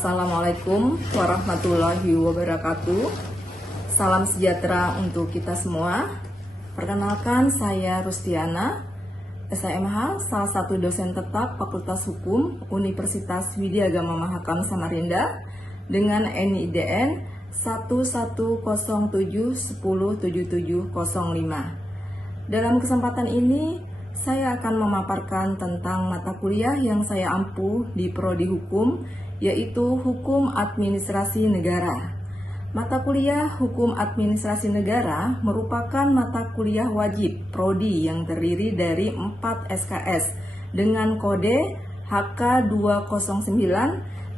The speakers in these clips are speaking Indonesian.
Assalamualaikum warahmatullahi wabarakatuh. Salam sejahtera untuk kita semua. Perkenalkan, saya Rustiana, SHMH, salah satu dosen tetap Fakultas Hukum Universitas Widya Agama Mahakam Samarinda dengan NIDN 1107107705. Dalam kesempatan ini, saya akan memaparkan tentang mata kuliah yang saya ampuh di Prodi Hukum, yaitu Hukum Administrasi Negara. Mata kuliah Hukum Administrasi Negara merupakan mata kuliah wajib Prodi yang terdiri dari 4 SKS dengan kode HK209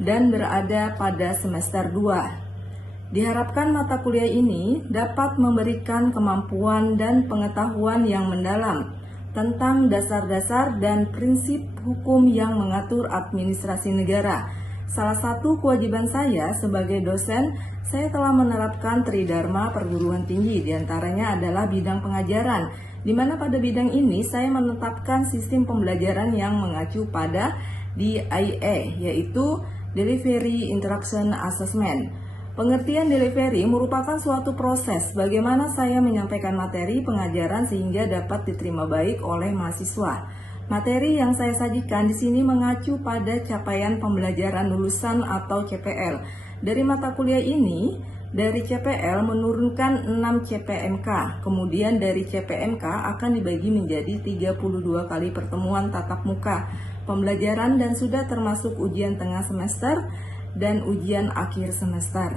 dan berada pada semester 2. Diharapkan mata kuliah ini dapat memberikan kemampuan dan pengetahuan yang mendalam tentang dasar-dasar dan prinsip hukum yang mengatur administrasi negara. Salah satu kewajiban saya sebagai dosen, saya telah menerapkan Tridharma perguruan tinggi, diantaranya adalah bidang pengajaran, di mana pada bidang ini saya menetapkan sistem pembelajaran yang mengacu pada DIA, yaitu Delivery Interaction Assessment. Pengertian delivery merupakan suatu proses bagaimana saya menyampaikan materi pengajaran sehingga dapat diterima baik oleh mahasiswa. Materi yang saya sajikan di sini mengacu pada capaian pembelajaran lulusan atau CPL. Dari mata kuliah ini, dari CPL menurunkan 6 CPMK, kemudian dari CPMK akan dibagi menjadi 32 kali pertemuan tatap muka pembelajaran dan sudah termasuk ujian tengah semester dan ujian akhir semester.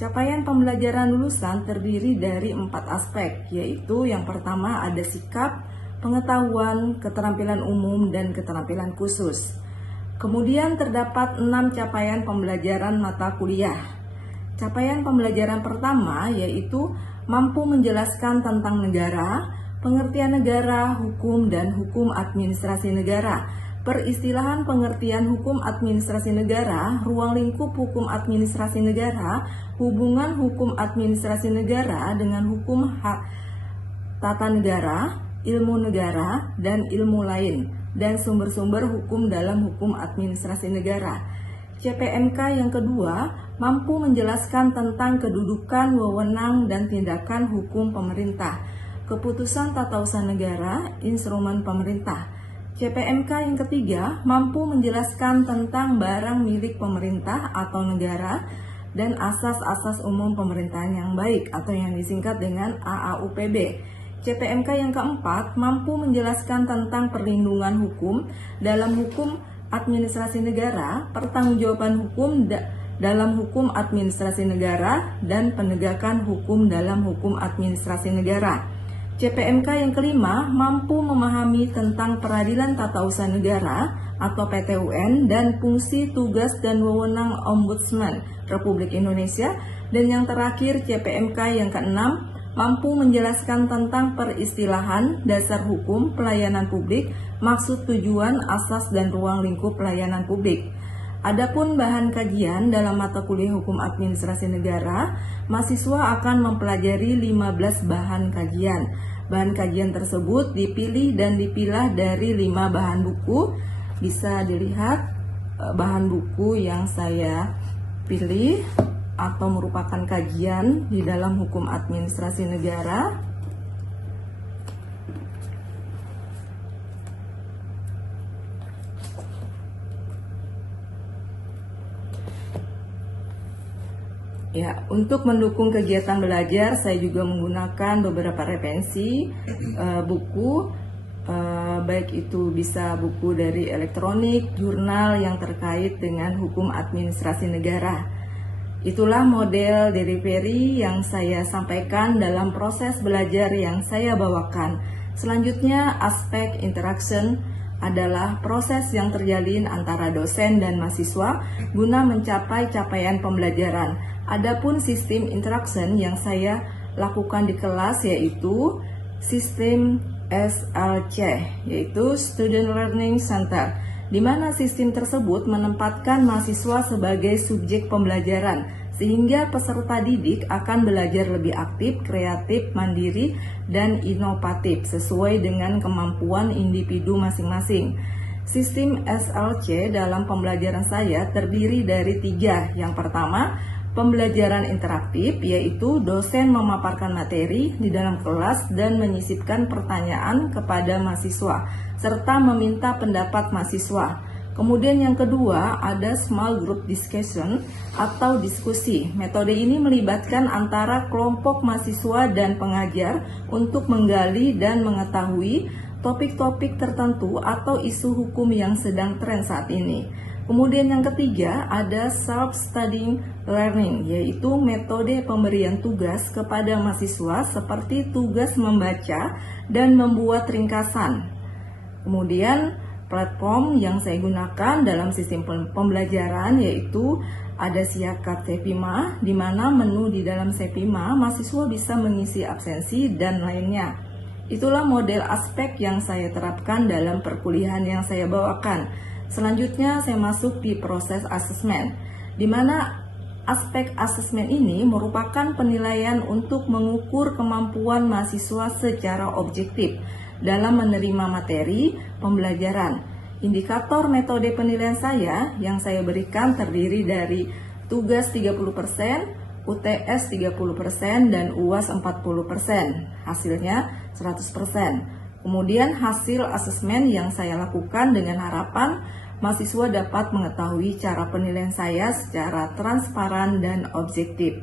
Capaian pembelajaran lulusan terdiri dari 4 aspek, yaitu yang pertama ada sikap, pengetahuan, keterampilan umum, dan keterampilan khusus. Kemudian terdapat 6 capaian pembelajaran mata kuliah. Capaian pembelajaran pertama yaitu mampu menjelaskan tentang negara, pengertian negara, hukum, dan hukum administrasi negara. Peristilahan pengertian hukum administrasi negara, ruang lingkup hukum administrasi negara, hubungan hukum administrasi negara dengan hukum hak tata negara, ilmu negara, dan ilmu lain, dan sumber-sumber hukum dalam hukum administrasi negara. CPMK yang kedua, mampu menjelaskan tentang kedudukan, wewenang, dan tindakan hukum pemerintah, keputusan tata usaha negara, instrumen pemerintah. CPMK yang ketiga, mampu menjelaskan tentang barang milik pemerintah atau negara dan asas-asas umum pemerintahan yang baik atau yang disingkat dengan AAUPB. CPMK yang keempat, mampu menjelaskan tentang perlindungan hukum dalam hukum administrasi negara, pertanggungjawaban hukum dalam hukum administrasi negara, dan penegakan hukum dalam hukum administrasi negara. CPMK yang kelima, mampu memahami tentang peradilan tata usaha negara atau PTUN dan fungsi tugas dan wewenang Ombudsman Republik Indonesia. Dan yang terakhir CPMK yang keenam, mampu menjelaskan tentang peristilahan, dasar hukum, pelayanan publik, maksud tujuan, asas, dan ruang lingkup pelayanan publik. Adapun bahan kajian dalam mata kuliah Hukum Administrasi Negara, mahasiswa akan mempelajari 15 bahan kajian. Bahan kajian tersebut dipilih dan dipilah dari 5 bahan buku. Bisa dilihat bahan buku yang saya pilih atau merupakan kajian di dalam Hukum Administrasi Negara. Ya, untuk mendukung kegiatan belajar, saya juga menggunakan beberapa referensi buku, baik itu bisa buku dari elektronik, jurnal yang terkait dengan hukum administrasi negara. Itulah model delivery yang saya sampaikan dalam proses belajar yang saya bawakan. Selanjutnya, aspek interaction adalah proses yang terjalin antara dosen dan mahasiswa guna mencapai capaian pembelajaran. Adapun sistem interaction yang saya lakukan di kelas yaitu sistem SLC, yaitu Student Learning Center, di mana sistem tersebut menempatkan mahasiswa sebagai subjek pembelajaran, sehingga peserta didik akan belajar lebih aktif, kreatif, mandiri, dan inovatif sesuai dengan kemampuan individu masing-masing. Sistem SLC dalam pembelajaran saya terdiri dari 3. Yang pertama, pembelajaran interaktif, yaitu dosen memaparkan materi di dalam kelas dan menyisipkan pertanyaan kepada mahasiswa, serta meminta pendapat mahasiswa. Kemudian yang kedua, ada small group discussion atau diskusi. Metode ini melibatkan antara kelompok mahasiswa dan pengajar untuk menggali dan mengetahui topik-topik tertentu atau isu hukum yang sedang tren saat ini. Kemudian yang ketiga, ada self-studying learning, yaitu metode pemberian tugas kepada mahasiswa seperti tugas membaca dan membuat ringkasan. Kemudian platform yang saya gunakan dalam sistem pembelajaran yaitu ada Siakat Sepima, di mana menu di dalam Sepima mahasiswa bisa mengisi absensi dan lainnya. Itulah model aspek yang saya terapkan dalam perkuliahan yang saya bawakan. Selanjutnya saya masuk di proses asesmen, di mana aspek asesmen ini merupakan penilaian untuk mengukur kemampuan mahasiswa secara objektif dalam menerima materi pembelajaran. Indikator metode penilaian saya yang saya berikan terdiri dari tugas 30%, UTS 30% dan UAS 40%. Hasilnya 100%. Kemudian hasil asesmen yang saya lakukan dengan harapan mahasiswa dapat mengetahui cara penilaian saya secara transparan dan objektif.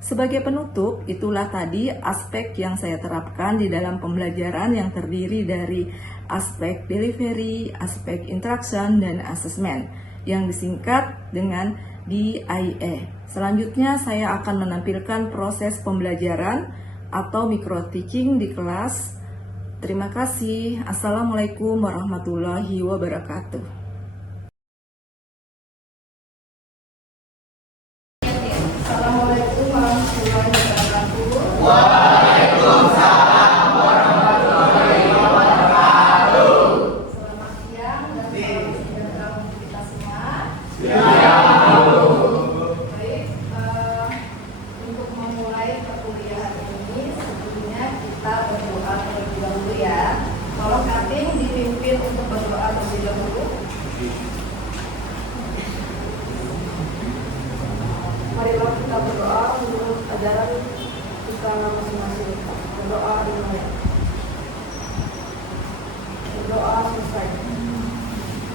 Sebagai penutup, itulah tadi aspek yang saya terapkan di dalam pembelajaran yang terdiri dari aspek delivery, aspek interaction, dan asesmen yang disingkat dengan DIE. Selanjutnya saya akan menampilkan proses pembelajaran atau micro teaching di kelas. Terima kasih. Assalamualaikum warahmatullahi wabarakatuh. Assalamualaikum warahmatullahi wabarakatuh. Waalaikumsalam warahmatullahi wabarakatuh. Selamat siang dan salam sejahtera untuk kita semua. Baik, untuk memulai perkuliahan ini sebelumnya kita berdoa terlebih dahulu ya. Tolong Kating dipimpin untuk berdoa terlebih dahulu. Marilah kita berdoa menurut ajaran kita masing-masing. Berdoa dimulai. Berdoa selesai.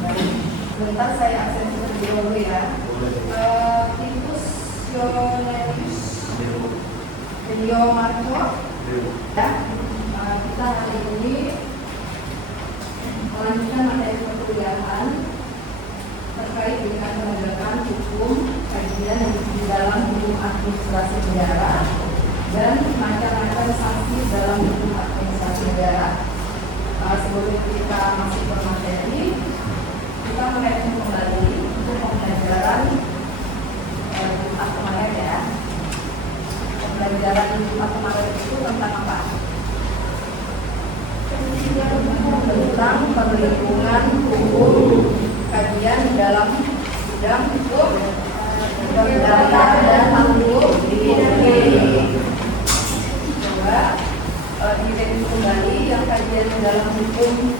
Baik. Bentar saya absen terlebih dahulu ya. Titus Yonelius Rio Marco ya. Kita hari ini melanjutkan materi perkuliahan terkait dengan penegakan hukum kajian di dalam hukum administrasi negara dan macam-macam sanksi dalam hukum administrasi negara. Sebelum kita masuk ke materi, kita mereview kembali untuk pembelajaran Jumat kemarin ya. Pembelajaran Jumat kemarin itu tentang apa? Tentang perlindungan hukum kajian dalam bidang hukum perdata dan hukum coba direview kembali yang kajian dalam hukum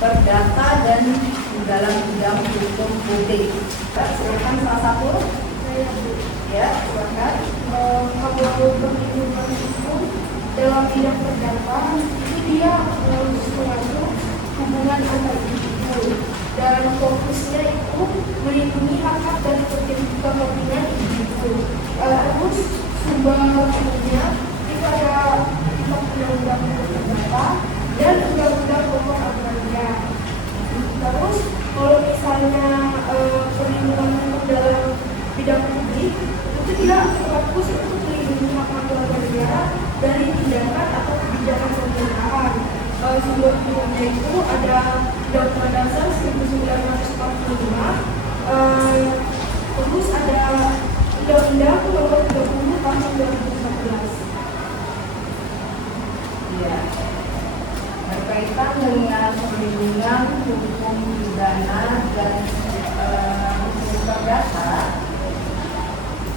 perdata dan dalam bidang hukum publik. Silakan salah satu. Ya, silakan. Kalau perlindungan hukum dalam bidang perdata itu dia mengatur hubungan antar individu dan fokusnya itu melindungi hak-hak dan kepentingan individu. Terus sumber hukumnya itu ada kitab undang-undang perdata dan undang-undang pokok agraria. Terus kalau misalnya perlindungan hukum dalam bidang publik itu tidak fokus untuk melindungi hak-hak warga negara dari tindakan atau kebijakan pemerintahan. Sumber hukumnya itu ada Undang-Undang Dasar 1945, terus ada Undang-Undang Nomor 30 Tahun 2014. Ya. Berkaitan dengan perlindungan hukum pidana dan hukum perdata,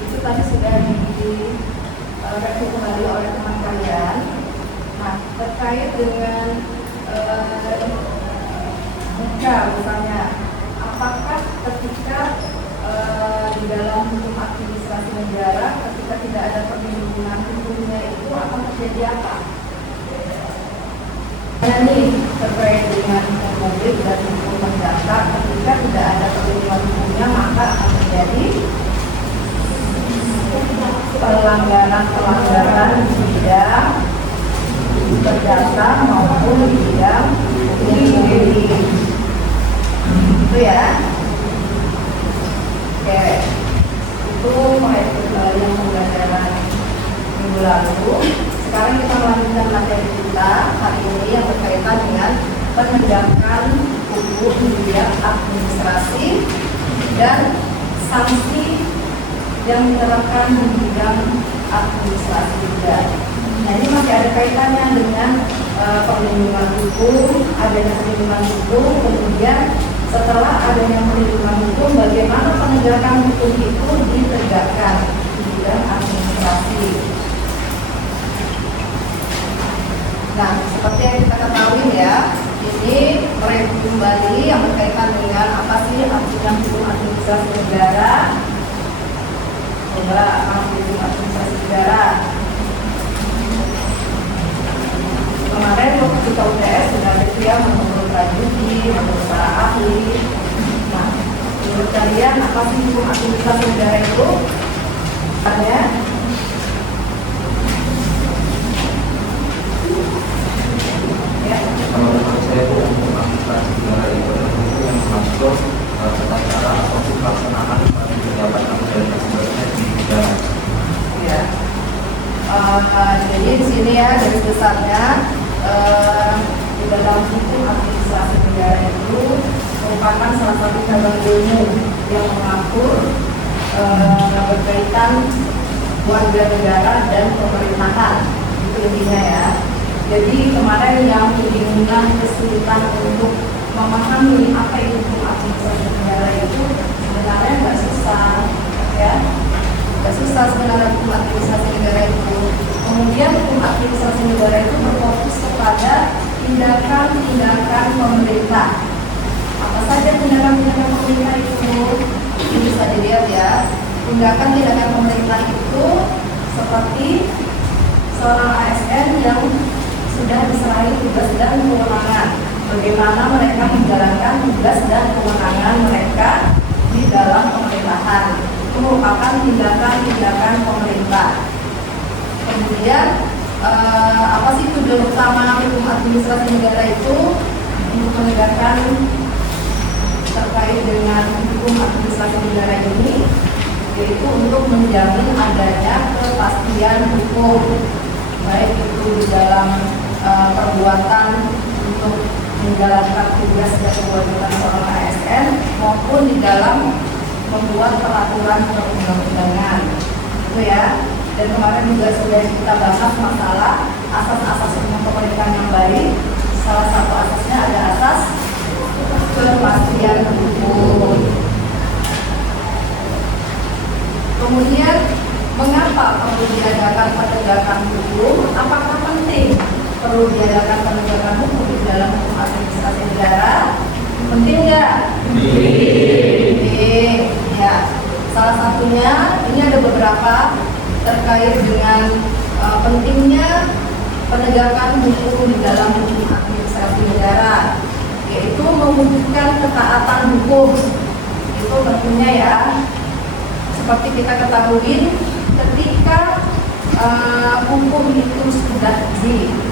itu tadi sudah direview kembali oleh teman kalian. Nah, terkait dengan Bukan, misalnya, apakah ketika di dalam hukum administrasi negara, ketika tidak ada perlindungan hukumnya itu akan terjadi apa? Nah, ini terkait dengan publik dan hukum perdata, ketika tidak ada perlindungan hukumnya maka akan terjadi pelanggaran di bidang perdata maupun di bidang hukum. Itu ya. Oke, itu yang pembelajaran minggu lalu. Sekarang kita melanjutkan materi kita hari ini yang berkaitan dengan penegakan hukum di bidang administrasi dan sanksi yang diterapkan di bidang administrasi juga. Nah, ini masih ada kaitannya dengan perlindungan hukum, adanya perlindungan hukum, kemudian setelah adanya perlindungan hukum, bagaimana penegakan hukum itu ditegakkan di bidang administrasi. Nah, seperti yang kita ketahui ya, ini mereview kembali yang berkaitan dengan apa sih artinya hukum administrasi negara. Coba hukum administrasi negara. Kemarin waktu kita UTS sudah ada itu ya, menurut Rajuti, menurut para ahli. Nah, menurut kalian apa sih hukum administrasi negara itu? Tanya. Ya. Kalau menurut saya hukum administrasi negara itu yang mengatur tata cara atau pelaksanaan pejabat dan sebagainya di negara. Ya. Jadi di sini ya garis besarnya di dalam hukum administrasi negara itu merupakan salah satu cabang ilmu yang mengatur berkaitan warga negara dan pemerintahan, itu intinya ya. Jadi kemarin yang kebingungan, kesulitan untuk memahami apa itu hukum administrasi negara itu sebenarnya nggak susah ya. Nggak susah sebenarnya hukum administrasi negara itu. Kemudian hukum administrasi negara itu berfokus kepada tindakan-tindakan pemerintah. Apa saja tindakan-tindakan pemerintah itu? Ini bisa dilihat ya. Tindakan-tindakan pemerintah itu seperti seorang ASN yang sudah diserahi tugas dan kewenangan. Bagaimana mereka menjalankan tugas dan kewenangan mereka di dalam pemerintahan. Itu merupakan tindakan-tindakan pemerintah. Kemudian apa sih tujuan utama hukum administrasi negara itu? Untuk menegakkan terkait dengan hukum administrasi negara ini, yaitu untuk menjamin adanya kepastian hukum, baik itu di dalam perbuatan untuk menjalankan tugas dan kewajiban seorang ASN maupun di dalam membuat peraturan perundang-undangan, itu ya. Dan kemarin juga sudah kita bahas masalah asas-asas hukum pemerintahan yang baik. Salah satu asasnya ada asas kepastian hukum. Kemudian mengapa perlu diadakan penegakan hukum? Apakah penting perlu diadakan penegakan hukum di dalam hukum administrasi negara? Penting nggak? Penting. Ya. Salah satunya ini ada beberapa terkait dengan pentingnya penegakan hukum di dalam hukum administrasi negara, yaitu mewujudkan ketaatan hukum. Itu tentunya ya, seperti kita ketahui, ketika hukum itu sudah diatur,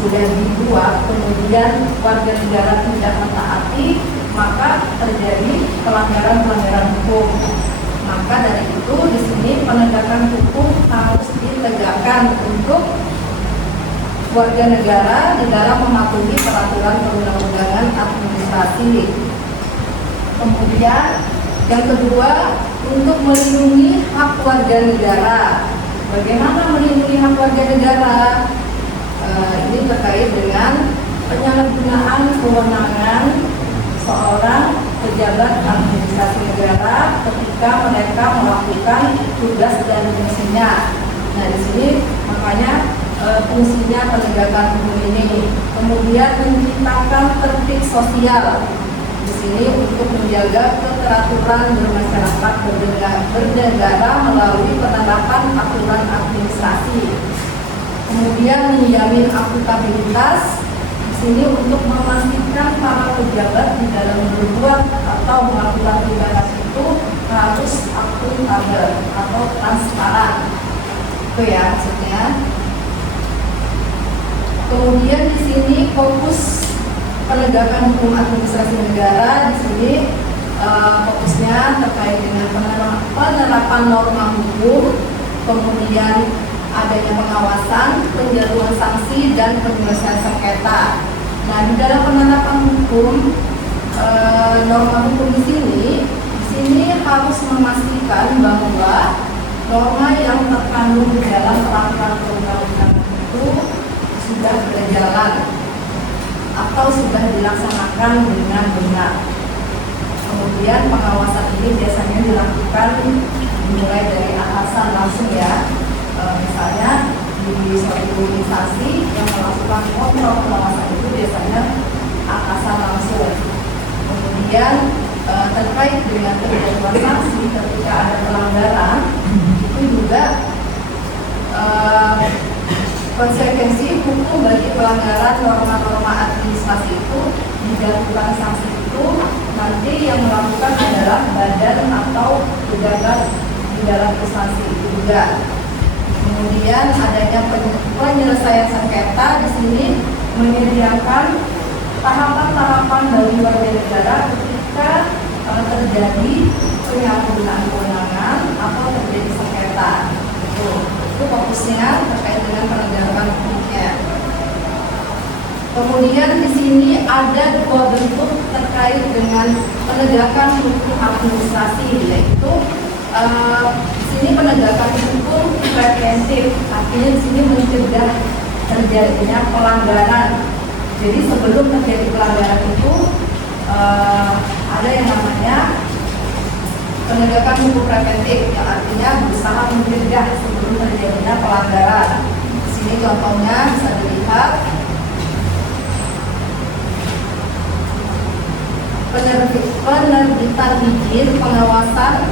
sudah dibuat, kemudian warga negara tidak mentaati, maka terjadi pelanggaran-pelanggaran hukum. Maka dari itu di sini penegakan hukum harus ditegakkan untuk warga negara di dalam mematuhi peraturan perundang-undangan administrasi. Kemudian yang kedua, untuk melindungi hak warga negara. Bagaimana melindungi hak warga negara? Ini terkait dengan penyalahgunaan kewenangan seorang pejabat administrasi negara ketika mereka melakukan tugas dan fungsinya. Nah, di sini makanya fungsinya penegakan hukum ini. Kemudian menciptakan tertib sosial di sini untuk menjaga keteraturan bermasyarakat bernegara melalui penerapan aturan administrasi. Kemudian menjamin akuntabilitas di sini untuk memastikan para pejabat di dalam berbuat atau melakukan tugas itu harus akuntabel atau transparan. Itu ya maksudnya. Kemudian di sini fokus penegakan hukum administrasi negara di sini fokusnya terkait dengan penerapan norma hukum, kemudian adanya pengawasan, penjatuhan sanksi dan penyelesaian sengketa. Nah, di dalam penerapan hukum norma hukum di sini harus memastikan bahwa norma yang terkandung di dalam peraturan perundang-undangan itu sudah berjalan atau sudah dilaksanakan dengan benar. Kemudian pengawasan ini biasanya dilakukan dimulai dari atasan langsung ya. Misalnya di suatu instansi yang melakukan kontrol pengawasan itu biasanya atasan langsung. Kemudian terkait dengan penjatuhan sanksi ketika ada pelanggaran itu juga konsekuensi hukum bagi pelanggaran norma-norma administrasi itu dijatuhkan sanksi itu nanti yang melakukan adalah badan atau pejabat di dalam instansi itu juga. Kemudian adanya penyelesaian sengketa di sini menyediakan tahapan-tahapan bagi warga negara ketika terjadi penyalahgunaan kewenangan atau terjadi sengketa. Itu fokusnya terkait dengan penegakan hukumnya. Kemudian di sini ada dua bentuk terkait dengan penegakan hukum administrasi, yaitu di sini penegakan hukum preventif, artinya di sini mencegah terjadinya pelanggaran. Jadi sebelum terjadi pelanggaran itu ada yang namanya penegakan hukum preventif, yang artinya berusaha mencegah sebelum terjadinya pelanggaran. Di sini contohnya bisa dilihat penerbitan izin pengawasan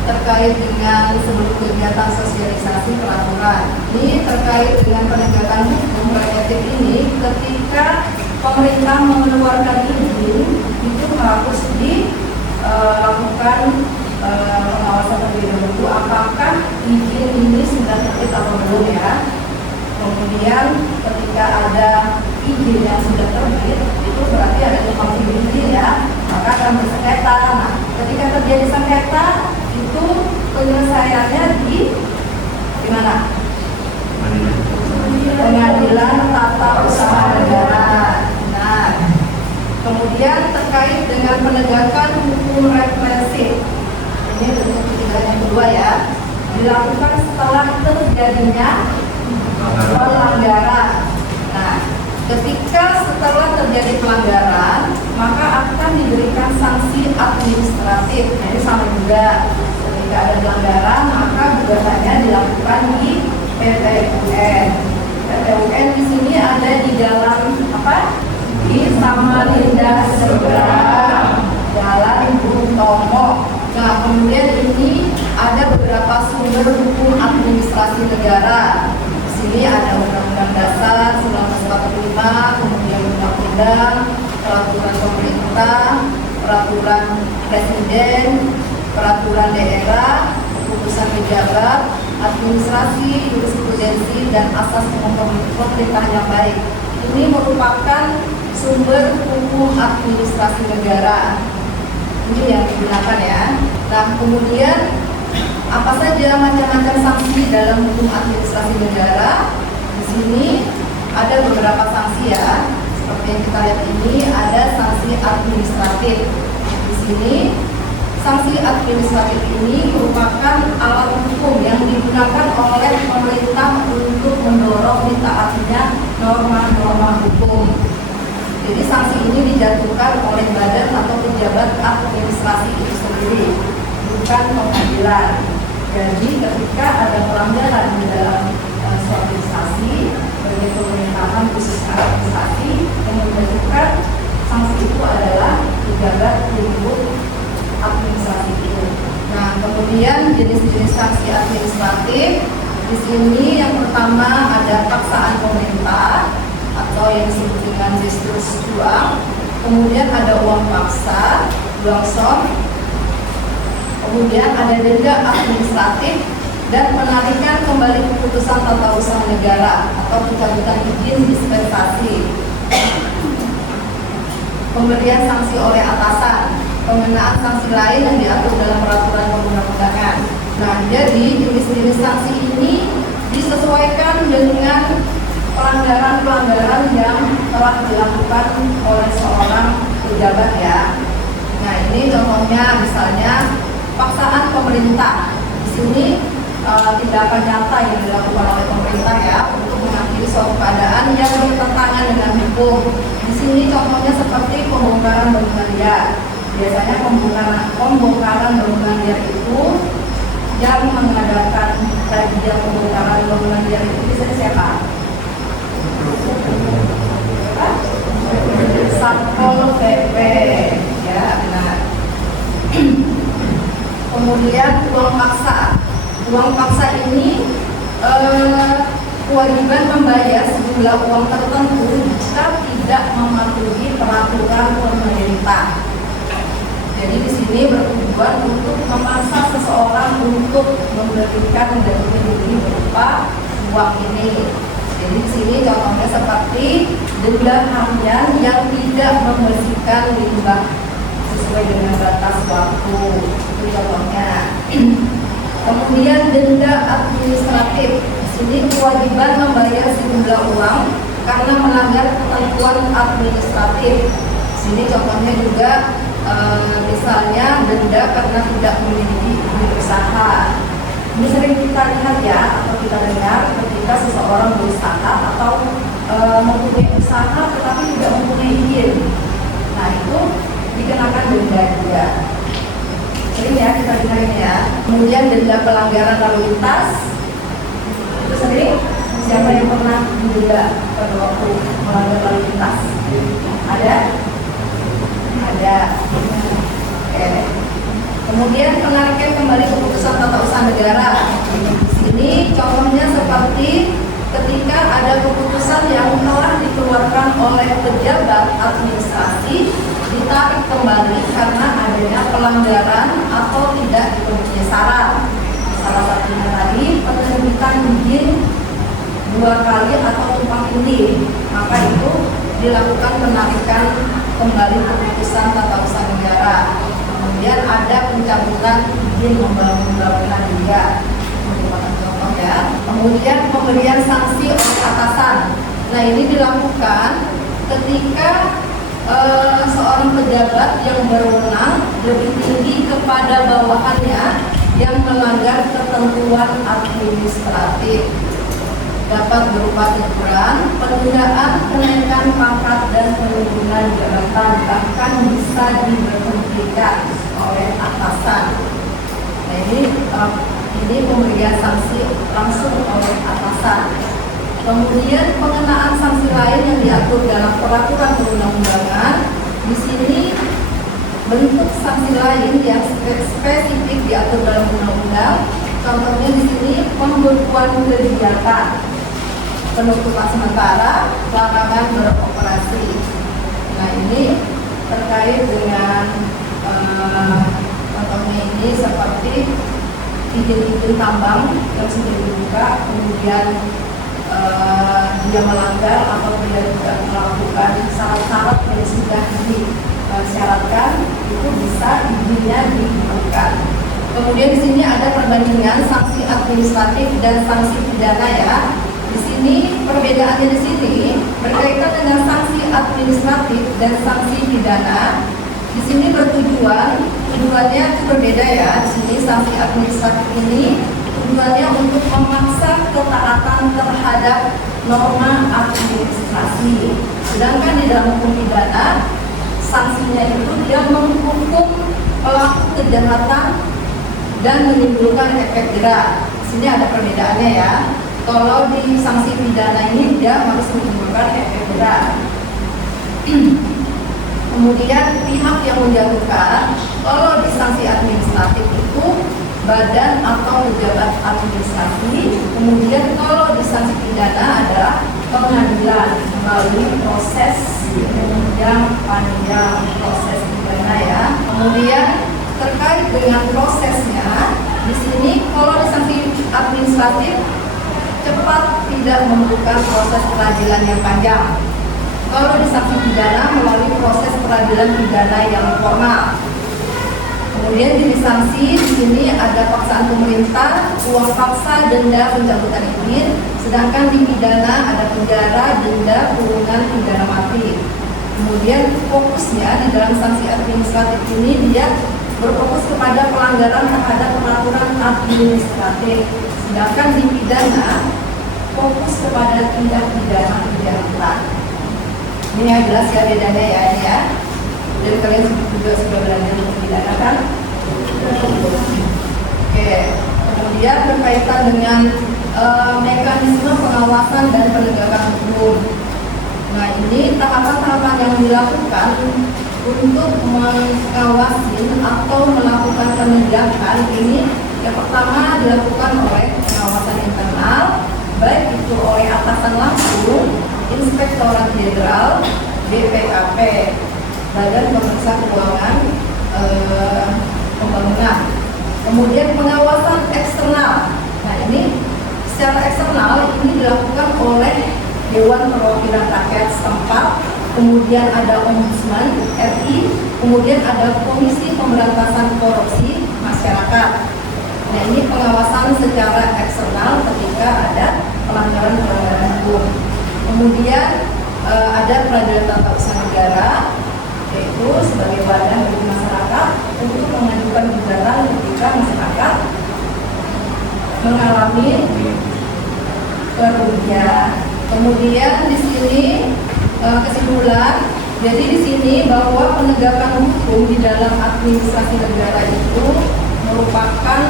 terkait dengan sebelum kegiatan sosialisasi peraturan. Ini terkait dengan penegakan hukum preventif ini, ketika pemerintah mengeluarkan izin itu harus dilakukan pengawasan terlebih dahulu apakah izin ini sudah terbit atau belum ya. Kemudian ketika ada izin yang sudah terbit itu berarti ada tumpang tindih izin ya, maka akan bersengketa. Nah, ketika terjadi sengketa itu penyelesaiannya di mana? Pengadilan Tata Usaha Negara. Nah, kemudian terkait dengan penegakan hukum represif, ini bentuk ketiga yang kedua ya, dilakukan setelah terjadinya pelanggaran. Nah, ketika setelah terjadi pelanggaran, maka akan diberikan sanksi administratif. Jadi sama juga, ketika ada pelanggaran, maka gugatannya dilakukan di PT-UN. PT-UN di sini ada di dalam apa? Di Samarinda Seberang, Jalan Bung Tomo. Nah, kemudian ini ada beberapa sumber hukum administrasi negara. Di sini ada Undang-Undang Dasar 1945, kemudian Undang-Undang, Peraturan Pemerintah, Peraturan Presiden, Peraturan Daerah, Keputusan Pejabat, Administrasi, Jurisprudensi, dan Asas Pemerintahan yang baik. Ini merupakan sumber hukum administrasi negara. Ini yang digunakan ya. Nah, kemudian apa saja macam-macam sanksi dalam hukum administrasi negara? Di sini ada beberapa sanksi ya. Seperti yang kita lihat ini ada sanksi administratif. Di sini sanksi administratif ini merupakan alat hukum yang digunakan oleh pemerintah untuk mendorong ditaatinya norma-norma hukum. Jadi sanksi ini dijatuhkan oleh badan atau pejabat administrasi itu sendiri, bukan pengadilan. Jadi ketika ada pelanggaran di dalam suatu instansi, sebagai pemerintahan khusus administrasi yang menentukan sanksi itu adalah pejabat lingkup administrasi itu. Nah, kemudian jenis-jenis sanksi administratif di sini yang pertama ada paksaan pemerintah atau yang disebut dengan gestus uang. Kemudian ada uang paksa, uang som. Kemudian ada denda administratif dan penarikan kembali keputusan tata usaha negara atau pencabutan izin dispensasi. Pemberian sanksi oleh atasan, pengenaan sanksi lain yang diatur dalam peraturan perundang-undangan. Nah, jadi jenis-jenis sanksi ini disesuaikan dengan pelanggaran-pelanggaran yang telah dilakukan oleh seorang pejabat ya. Nah, ini contohnya misalnya paksaan pemerintah. Di sini tindakan nyata yang dilakukan oleh pemerintah ya untuk mengakhiri suatu keadaan yang bertentangan dengan hukum. Di sini contohnya seperti pembongkaran bangunan liar. Biasanya pembongkaran bangunan liar itu yang mengadakan razia pembongkaran bangunan liar itu bisa siapa? Satpol PP ya, benar. Kemudian uang paksa. Uang paksa ini kewajiban membayar sejumlah uang tertentu jika tidak mematuhi peraturan pemerintah. Jadi di sini bertujuan untuk memaksa seseorang untuk memberikan dan memberi berupa uang ini. Jadi di sini contohnya seperti denda harian yang tidak membersihkan limbah sesuai dengan batas waktu. Itu contohnya. Kemudian denda administratif. Di sini kewajiban membayar sejumlah uang karena melanggar ketentuan administratif. Di sini contohnya juga misalnya denda karena tidak memiliki unit usaha. Ini sering kita lihat ya atau kita dengar ketika seseorang berusaha atau mempunyai usaha tetapi tidak mempunyai izin. Nah, itu dikenakan denda juga. Sering ya kita dengar ini ya. Kemudian denda pelanggaran lalu lintas. Itu sering. Siapa yang pernah didenda pada waktu melanggar lalu lintas? Ada? Ada. Oke. Kemudian penarikan kembali keputusan tata usaha negara. Ini contohnya seperti ketika ada keputusan yang telah dikeluarkan oleh pejabat administrasi ditarik kembali karena adanya pelanggaran atau tidak dipenuhi syarat. Salah satunya tadi penerbitan izin 2 kali atau tumpang tindih, maka itu dilakukan penarikan kembali keputusan tata usaha negara. Kemudian ada pencabutan izin membangun bangunan juga, merupakan contoh ya. Kemudian pemberian sanksi oleh atasan. Nah, ini dilakukan ketika seorang pejabat yang berwenang lebih tinggi kepada bawahannya yang melanggar ketentuan administratif. Dapat berupa teguran, penundaan, kenaikan pangkat dan penurunan jabatan, bahkan bisa diberhentikan oleh atasan. Nah, ini pemberian sanksi langsung oleh atasan. Kemudian pengenaan sanksi lain yang diatur dalam peraturan perundang-undangan. Di sini bentuk sanksi lain yang spesifik diatur dalam undang-undang. Contohnya di sini pembekuan kegiatan, penutupan sementara, larangan beroperasi. Nah, ini terkait dengan contohnya ini seperti izin-izin tambang yang sudah dibuka, kemudian dia melanggar atau dia tidak melakukan syarat-syarat yang sudah disyaratkan, itu bisa izinnya diberikan. Kemudian di sini ada perbandingan sanksi administratif dan sanksi pidana ya. Di sini perbedaannya di sini berkaitan dengan sanksi administratif dan sanksi pidana. Di sini tujuannya itu berbeda ya. Di sini sanksi administratif ini tujuannya untuk memaksa ketaatan terhadap norma administrasi. Sedangkan di dalam hukum pidana, sanksinya itu dia menghukum pelaku kejahatan dan menimbulkan efek jerah. Di sini ada perbedaannya ya. Kalau di sanksi pidana ini dia harus menimbulkan efek berat. Kemudian pihak yang menjatuhkan, kalau di sanksi administratif itu badan atau pejabat administrasi. Kemudian kalau di sanksi pidana adalah pengadilan melalui proses yang panjang, proses pidana ya. Kemudian terkait dengan prosesnya, di sini kalau di sanksi administratif cepat tidak membutuhkan proses peradilan yang panjang. Kalau di sanksi pidana melalui proses peradilan pidana yang formal. Kemudian di sanksi di sini ada paksaan pemerintah, uang paksa, denda, pencabutan izin. Sedangkan di pidana ada penjara, denda, kurungan, pidana mati. Kemudian fokusnya di dalam sanksi administratif ini dia berfokus kepada pelanggaran terhadap peraturan administratif. Sedangkan di pidana fokus kepada tindak pidana kejahatan. Ini yang jelas ya bedanya ya ini ya. Jadi kalian juga sudah belajar untuk pidana kan? Oke. Kemudian berkaitan dengan mekanisme pengawasan dan penegakan hukum. Nah ini tahapan-tahapan yang dilakukan untuk mengawasi atau melakukan penegakan ini. Yang pertama dilakukan oleh pengawasan internal, baik itu oleh atasan langsung, Inspektorat Jenderal, BPKP, Badan Pemeriksa Keuangan Pembangunan. Kemudian pengawasan eksternal. Nah ini secara eksternal ini dilakukan oleh Dewan Perwakilan Rakyat setempat, kemudian ada Ombudsman RI, kemudian ada Komisi Pemberantasan Korupsi Masyarakat. Nah ini pengawasan secara eksternal ketika ada pelanggaran hukum. Kemudian ada Peradilan Tata Usaha Negara, yaitu sebagai badan bagi masyarakat untuk mengajukan gugatan ketika masyarakat mengalami kerugian. Kemudian di sini kesimpulan, jadi di sini bahwa penegakan hukum di dalam administrasi negara itu merupakan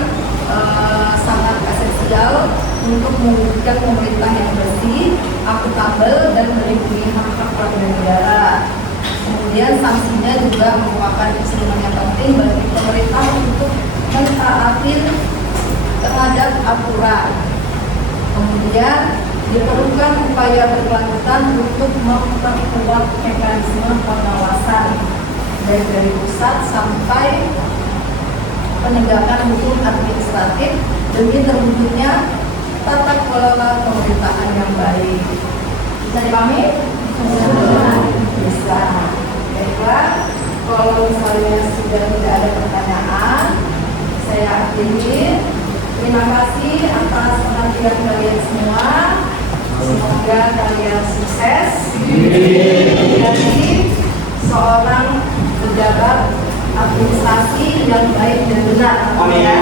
sangat esensial untuk mewujudkan pemerintah yang bersih, akuntabel, dan melindungi hak-hak warga negara. Kemudian sanksinya juga merupakan instrumen yang penting bagi pemerintah untuk mentaati terhadap aturan. Kemudian diperlukan upaya berkelanjutan untuk memperkuat mekanisme pengawasan dari pusat sampai penegakan hukum administratif demi terwujudnya tata kelola pemerintahan yang baik. Bisa dipahami? Bisa. Baiklah, kalau misalnya sudah tidak ada pertanyaan, saya akhiri. Terima kasih atas perhatian kalian semua. Semoga kalian sukses menjadi seorang pejabat administrasi yang baik dan benar. Amin.